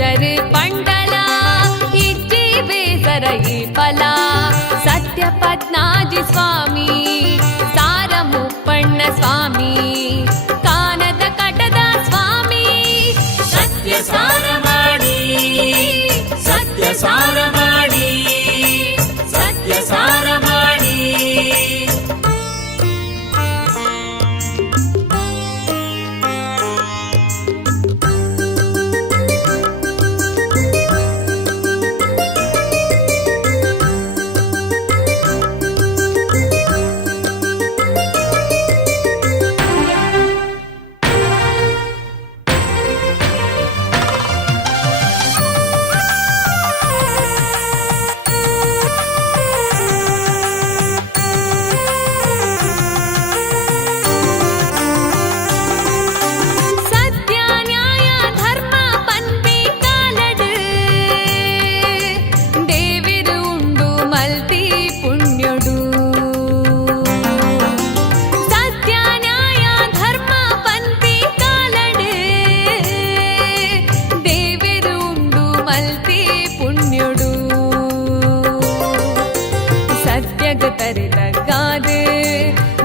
ಪುದರ್ ಪಂಡಲ ಇಜ್ಜಿ ಬೇಸರಗಿ ಫಲ ಸತ್ಯ ಪದ್ನಾಜಿ ಸ್ವಾಮಿ ಸಾರ ಮುಪ್ಪಣ್ಣ ಸ್ವಾಮಿ ಕಾನದ ಕಟದ ಸ್ವಾಮಿ ಸತ್ಯ ಸಾರ ಮಾಡಿ ಸತ್ಯ ಸಾರ ಮಾಡಿ ಸತ್ಯ ಸಾರ ಮಾಡಿ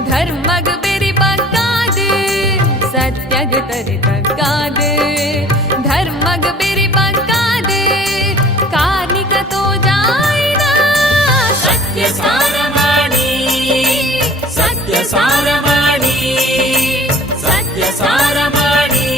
ಧರ್ಮಗ ಬೆರಿ ಬಗ್ಗಾದ ಸತ್ಯಗ ತರಿ ತಗ್ಗಾದ ಧರ್ಮಗ ಬೆರಿ ಬಗ್ಗಾದ ಕಾರ್ಣಿಕ ತೋ ಜಾಯಿನ ಸತ್ಯ ಸಾರ ಮಾಡಿ ಸತ್ಯ ಸಾರ ಮಾಡಿ ಸತ್ಯ ಸಾರ ಮಾಡಿ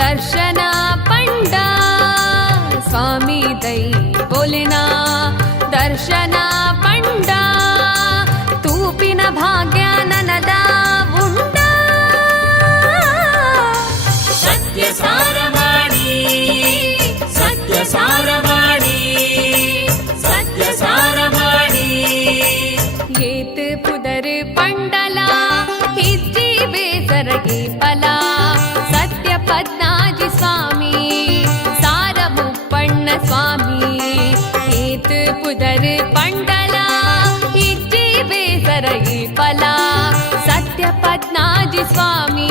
ದರ್ಶನ ಪಂಡ ಸ್ವಾಮಿ ದೈ ಬೋಲಿನ ದರ್ಶನ ಪಂಡ ತೂಪಿನ ಭಾಗ್ಯ ನನದ ಉಂಡ ಸತ್ಯ ಸಾರ ಮಾಡಿ ಸತ್ಯ ಸಾರ ಮಾಡಿ ಸತ್ಯ ಸಾರ ಮಾಡಿ ಏತ್ ಪುದರ್ ಪಂಡಲ ಇಜ್ಜಿ ಬೇಸರಗಿ ಫಲ ಸತ್ಯ ಪದ್ನಾಜಿ ಸ್ವಾಮಿ ಸಾರ ಮುಪ್ಪಣ್ಣ ಸ್ವಾಮಿ ಏತ್ ಪುದರ್ ಪಂಡಲ ಇಜ್ಜಿ ಬೇಸರಗಿ ಫಲ ಸತ್ಯ ಪದ್ನಾಜಿ ಸ್ವಾಮಿ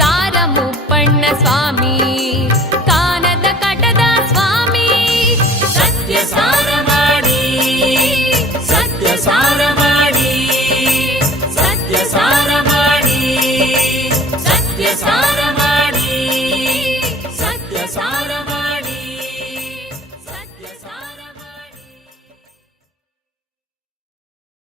ಸಾರ ಮುಪ್ಪಣ್ಣ ಸ್ವಾಮಿ ಕಾನದ ಕಟದ ಸ್ವಾಮಿ ಸತ್ಯ ಸಾರ ಮಾಡಿ ಸತ್ಯ ಸಾರ ಮಾಡಿ ಸತ್ಯ ಸಾರ ಮಾಡಿ ಸತ್ಯ ಸಾರ ಮಾಡಿ ಸತ್ಯ ಸಾರ